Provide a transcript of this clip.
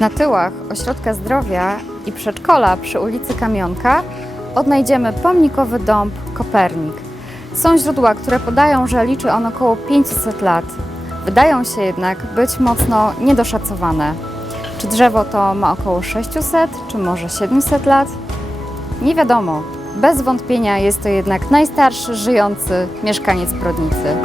Na tyłach Ośrodka Zdrowia i Przedszkola przy ulicy Kamionka odnajdziemy pomnikowy dąb Kopernik. Są źródła, które podają, że liczy on około 500 lat. Wydają się jednak być mocno niedoszacowane. Czy drzewo to ma około 600, czy może 700 lat? Nie wiadomo. Bez wątpienia jest to jednak najstarszy żyjący mieszkaniec Brodnicy.